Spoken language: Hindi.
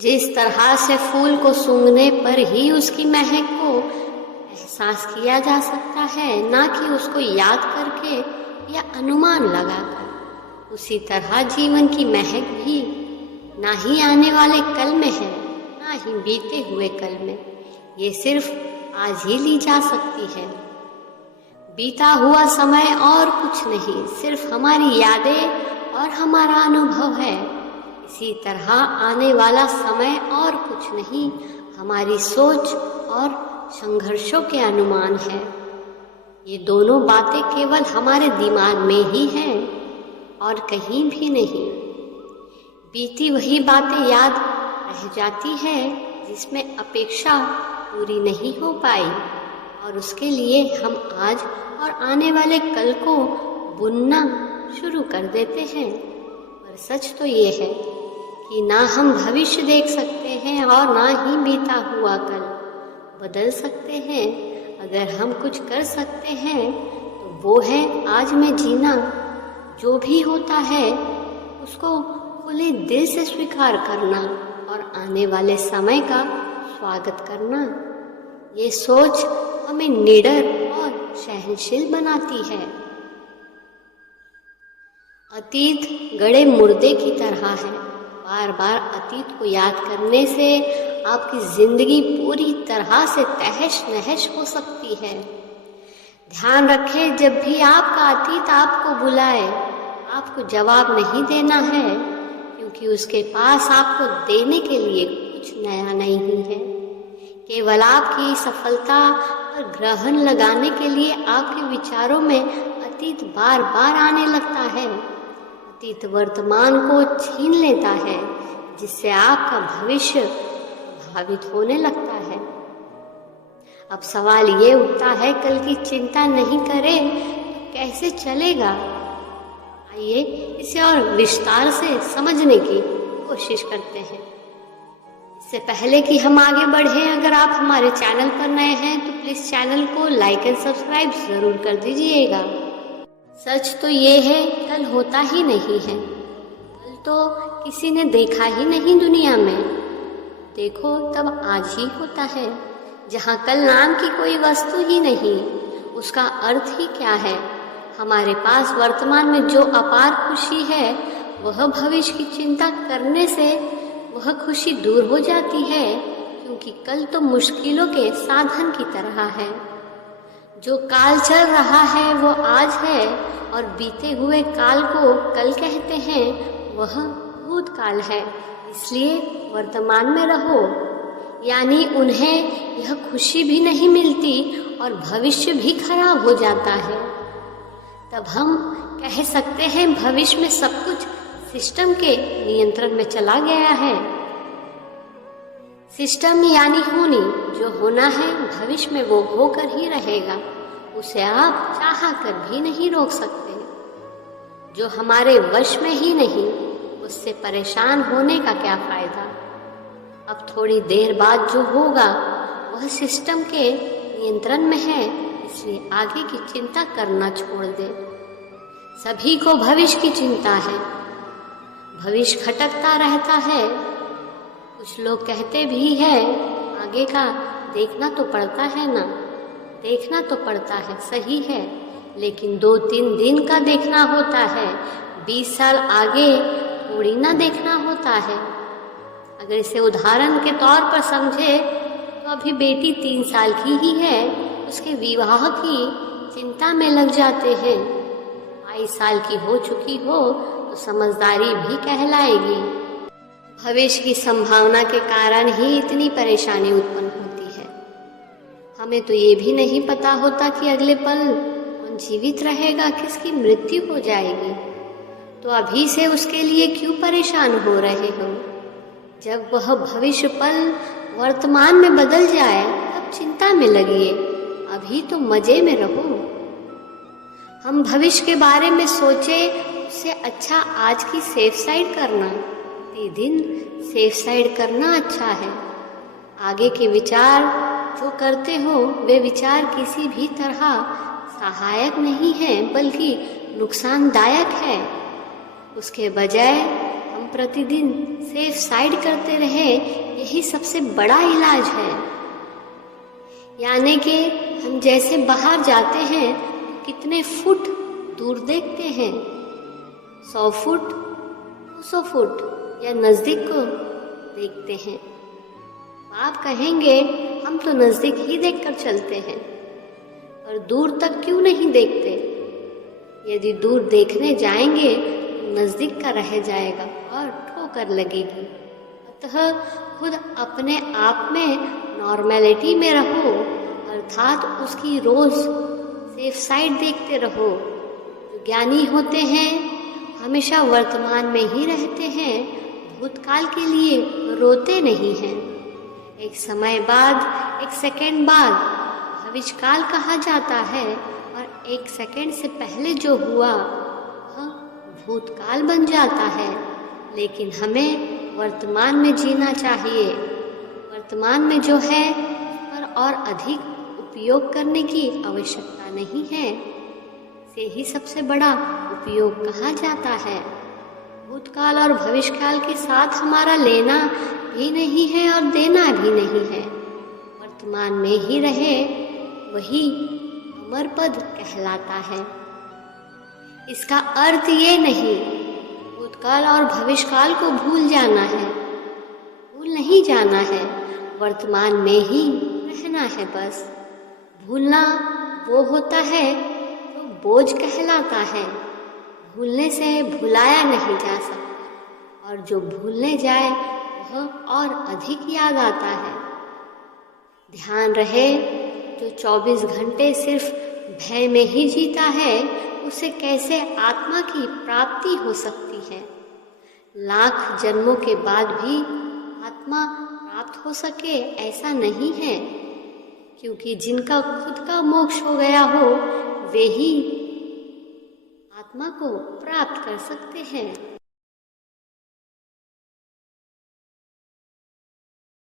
जिस तरह से फूल को सूंघने पर ही उसकी महक को एहसास किया जा सकता है, ना कि उसको याद करके या अनुमान लगाकर, उसी तरह जीवन की महक भी ना ही आने वाले कल में है, ना ही बीते हुए कल में। ये सिर्फ आज ही ली जा सकती है। बीता हुआ समय और कुछ नहीं, सिर्फ हमारी यादें और हमारा अनुभव है। इसी तरह आने वाला समय और कुछ नहीं, हमारी सोच और संघर्षों के अनुमान है। ये दोनों बातें केवल हमारे दिमाग में ही हैं और कहीं भी नहीं। बीती वही बातें याद रह जाती है जिसमें अपेक्षा पूरी नहीं हो पाई, और उसके लिए हम आज और आने वाले कल को बुनना शुरू कर देते हैं। पर सच तो ये है कि ना हम भविष्य देख सकते हैं और ना ही बीता हुआ कल बदल सकते हैं। अगर हम कुछ कर सकते हैं तो वो है आज में जीना। जो भी होता है उसको खुले दिल से स्वीकार करना और आने वाले समय का स्वागत करना। ये सोच हमें निडर और सहनशील बनाती है। अतीत गड़े मुर्दे की तरह है। बार बार अतीत को याद करने से आपकी जिंदगी पूरी तरह से तहस नहस हो सकती है। ध्यान रखें, जब भी आपका अतीत आपको बुलाए, आपको जवाब नहीं देना है, क्योंकि उसके पास आपको देने के लिए कुछ नया नहीं है। केवल आपकी सफलता पर ग्रहण लगाने के लिए आपके विचारों में अतीत बार बार आने लगता है। अतीत वर्तमान को छीन लेता है, जिससे आपका भविष्य प्रभावित होने लगता है। अब सवाल ये उठता है, कल की चिंता नहीं करें तो कैसे चलेगा? आइए इसे और विस्तार से समझने की कोशिश करते हैं। इससे पहले कि हम आगे बढ़ें, अगर आप हमारे चैनल पर नए हैं तो प्लीज चैनल को लाइक एंड सब्सक्राइब जरूर कर दीजिएगा। सच तो ये है, कल होता ही नहीं है। कल तो किसी ने देखा ही नहीं दुनिया में। देखो तब आज ही होता है। जहाँ कल नाम की कोई वस्तु ही नहीं, उसका अर्थ ही क्या है? हमारे पास वर्तमान में जो अपार खुशी है, वह भविष्य की चिंता करने से वह खुशी दूर हो जाती है, क्योंकि कल तो मुश्किलों के साधन की तरह है। जो काल चल रहा है वो आज है, और बीते हुए काल को कल कहते हैं, वह भूतकाल है। इसलिए वर्तमान में रहो, यानी उन्हें यह खुशी भी नहीं मिलती और भविष्य भी खराब हो जाता है। तब हम कह सकते हैं भविष्य में सब कुछ सिस्टम के नियंत्रण में चला गया है। सिस्टम यानी होनी, जो होना है भविष्य में वो होकर ही रहेगा। उसे आप चाह कर भी नहीं रोक सकते। जो हमारे वश में ही नहीं, उससे परेशान होने का क्या फायदा? अब थोड़ी देर बाद जो होगा वह सिस्टम के नियंत्रण में है, इसलिए आगे की चिंता करना छोड़ दे। सभी को भविष्य की चिंता है। भविष्य खटकता रहता है। कुछ लोग कहते भी हैं, आगे का देखना तो पड़ता है ना। देखना तो पड़ता है, सही है, लेकिन 2-3 दिन का देखना होता है। 20 साल आगे थोड़ी ना देखना होता है। अगर इसे उदाहरण के तौर पर समझे तो अभी बेटी 3 साल की ही है, उसके विवाह की चिंता में लग जाते हैं। 22 साल की हो चुकी हो तो समझदारी भी कहलाएगी। भविष्य की संभावना के कारण ही इतनी परेशानी उत्पन्न होती है। हमें तो ये भी नहीं पता होता कि अगले पल कौन जीवित रहेगा, किसकी मृत्यु हो जाएगी। तो अभी से उसके लिए क्यों परेशान हो रहे हो? जब वह भविष्य पल वर्तमान में बदल जाए तब चिंता में लगिए। अभी तो मजे में रहो। हम भविष्य के बारे में सोचे, उससे अच्छा आज की सेफ साइड करना। प्रतिदिन सेफ साइड करना अच्छा है। आगे के विचार जो करते हो वे विचार किसी भी तरह सहायक नहीं है, बल्कि नुकसानदायक है। उसके बजाय हम प्रतिदिन सेफ साइड करते रहे, यही सबसे बड़ा इलाज है। यानी कि हम जैसे बाहर जाते हैं तो कितने फुट दूर देखते हैं, 100 फुट, 200 फुट या नज़दीक को देखते हैं। आप कहेंगे हम तो नज़दीक ही देखकर चलते हैं, और दूर तक क्यों नहीं देखते? यदि दूर देखने जाएंगे तो नज़दीक का रह जाएगा और ठोकर लगेगी। अतः खुद अपने आप में नॉर्मेलिटी में रहो, अर्थात उसकी रोज सेफ साइड देखते रहो। जो ज्ञानी होते हैं हमेशा वर्तमान में ही रहते हैं, भूतकाल के लिए रोते नहीं हैं। एक समय बाद, एक सेकंड बाद भविष्यकाल कहा जाता है, और एक सेकंड से पहले जो हुआ वह भूतकाल बन जाता है। लेकिन हमें वर्तमान में जीना चाहिए। वर्तमान में जो है पर और अधिक उपयोग करने की आवश्यकता नहीं है, से ही सबसे बड़ा उपयोग कहा जाता है। भूतकाल और भविष्यकाल के साथ हमारा लेना भी नहीं है और देना भी नहीं है। वर्तमान में ही रहे वही अमर पद कहलाता है। इसका अर्थ ये नहीं भूतकाल और भविष्यकाल को भूल जाना है, भूल नहीं जाना है, वर्तमान में ही रहना है बस। भूलना वो होता है जो बोझ कहलाता है। भूलने से भुलाया नहीं जा सकता, और जो भूलने जाए वह और अधिक याद आता है। ध्यान रहे, जो 24 घंटे सिर्फ भय में ही जीता है उसे कैसे आत्मा की प्राप्ति हो सकती है? लाख जन्मों के बाद भी आत्मा प्राप्त हो सके ऐसा नहीं है, क्योंकि जिनका खुद का मोक्ष हो गया हो वे ही आत्मा को प्राप्त कर सकते हैं।